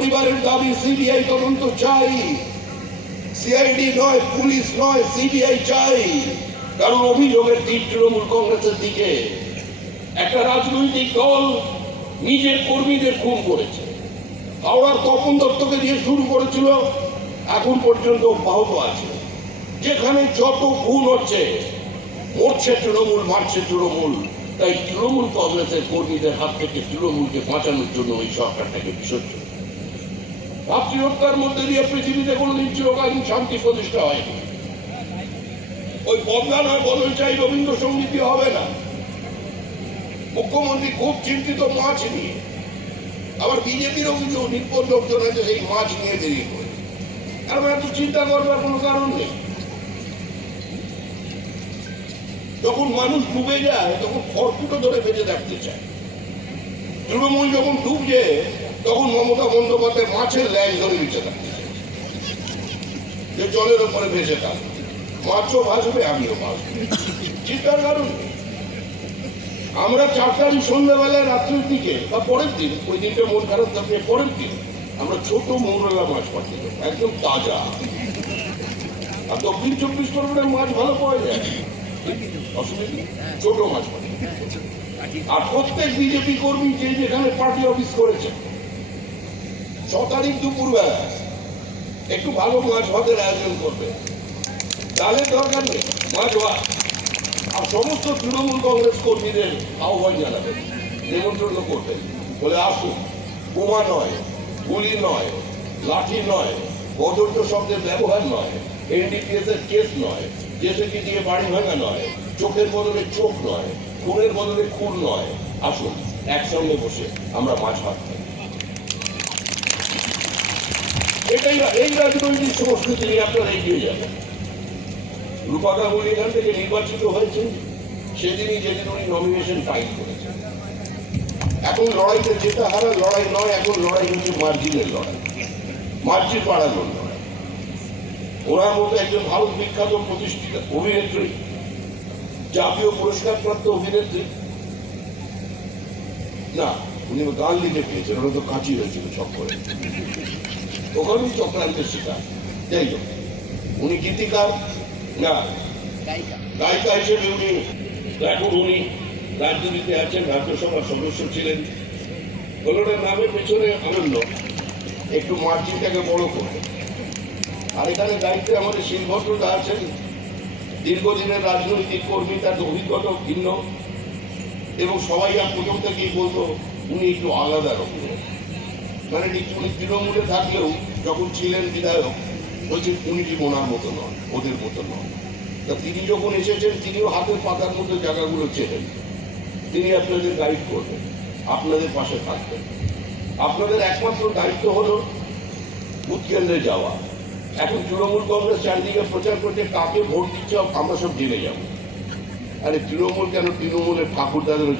পরিবারের দাবি সিবিআই তদন্ত চাই, সিআইডি নয়, পুলিশ নয়, সিবিআই চাই। কারণ অভিযোগের তীর তৃণমূল কংগ্রেসের দিকে। একটা রাজনৈতিক দল নিজের কর্মীদের খুন করেছে। হাওড়ার তপন দত্তকে দিয়ে শুরু করেছিল, এখন পর্যন্ত অব্যাহত আছে। যেখানে যত খুন হচ্ছে, মরছে তৃণমূল, মারছে তৃণমূল। তাই তৃণমূল কংগ্রেসের কর্মীদের হাত থেকে তৃণমূলকে বাঁচানোর জন্য এই সরকারটাকে বিসর্জন। ভাতৃহত্যার মধ্যে দিয়ে পৃথিবীতে কোনোদিন চিরকালীন শান্তি প্রতিষ্ঠা হয়নি। ওই বদলা নয় বদল চাই রবীন্দ্রসঙ্গীত হবে না। মুখ্যমন্ত্রী খুব চিন্তিত মাছ নিয়ে। আবার বিজেপির অভিযোগ নির্ভর লোকজন আছে সেই মাছ নিয়ে বেরিয়ে পড়ে। আর এত চিন্তা করবার কোনো কারণ নেই। যখন মানুষ ডুবে যায় তখন খড়কুটো ধরে বেঁচে থাকতে চায়। তৃণমূল যখন ডুবছে তখন মমতা বন্দ্যোপাধ্যায় মাছের ল্যাং ধরে বেঁচে থাকতে চায়, যে জলের ওপরে ভেসে থাকবে। মাছও ভাসবে, আমিও ভাসবে, চিন্তার কারণ নেই। আমরা 4 তারিখ সন্ধ্যাবেলায় রাত্রির দিকে বা পরের দিন, ওই দিনটা মন খারাপ থাকবে, পরের দিন আমরা ছোট মৌরলা মাছ পাঠিয়ে দেবো, একদম তাজা। আর দক্ষিণ 24 পরগনার মাছ ভালো পাওয়া যায়, অসুবিধা, ছোট মাছ পাঠিয়ে। আর প্রত্যেক বিজেপি কর্মী যে যেখানে পার্টি অফিস করেছে 6 তারিখ দুপুরবেলা একটু ভালো মাছ ভাতের আয়োজন করবে। তাহলে দরকার নেই, মাছ ভাত। আর সমস্ত তৃণমূল কংগ্রেস কর্মীদের আহ্বান জানাবেন, নিমন্ত্রণ করবেন, বলে আসুন। বোমা নয়, গুলি নয়, লাঠি নয়, অযোগ্য শব্দের ব্যবহার নয়, এনডিপিএস এর কেস নয়, জেসিপি দিয়ে বাড়ি ভাঙা নয়, চোখের বদলে চোখ নয়, খুনের বদলে খুন নয়। আসুন একসঙ্গে বসে আমরা মাছ ভাত খাই। এটাই এই রাজনৈতিক সংস্কৃতি নিয়ে আপনারা এগিয়ে যাবেন। রূপা গাঙ্গুলি এখান থেকে নির্বাচিত হয়েছেন সেদিনই, যেদিন উনি নমিনেশন ফাইল করেছেন। এখন লড়াইতে জেতা হারা লড়াই নয়, এখন লড়াই হচ্ছে মার্জিনের লড়াই, মার্জিন বাড়ানোর লড়াই। ওনার মতো একজন ভারত বিখ্যাত প্রতিষ্ঠিত অভিনেত্রী, জাতীয় পুরস্কারপ্রাপ্ত অভিনেত্রী, না উনি গান লিখে পেয়েছেন, ওরা তো কাঁচি হয়েছিল চক্করে, ওখানেই চক্রান্তের শিকার। যাই হোক, উনি গীতিকার না গায়িকা হিসেবে উনি, এখন উনি রাজনীতিতে আছেন, রাজ্যসভার সদস্য ছিলেন। ওনার নামের পেছনে আনন্দ একটু মার্জিনটাকে বড় করবে। আর এখানে দায়িত্বে আমাদের শিলভদ্রদা আছেন, দীর্ঘদিনের রাজনৈতিক কর্মী, তার অভিজ্ঞতা ভিন্ন, এবং সবাই আর প্রথম থেকেই বলতো উনি একটু আলাদা রকমের। মানে উনি তৃণমূলে থাকলেও যখন ছিলেন বিধায়ক, বলছেন উনি কি ওনার মতো নন, ওদের মতো নন। তা তিনি যখন এসেছেন, তিনিও হাতের পাতার মধ্যে জায়গাগুলো চেনেন। তিনি আপনাদের গাইড করবেন, আপনাদের পাশে থাকবেন। আপনাদের একমাত্র দায়িত্ব হলো বুথ কেন্দ্রে যাওয়া। এখন তৃণমূল কংগ্রেস চারিদিকে প্রচার করছে কাকে ভোট দিচ্ছে আমরা সব জেনে যাবো। আরে তৃণমূল কেন, তৃণমূলের ঠাকুর দাদের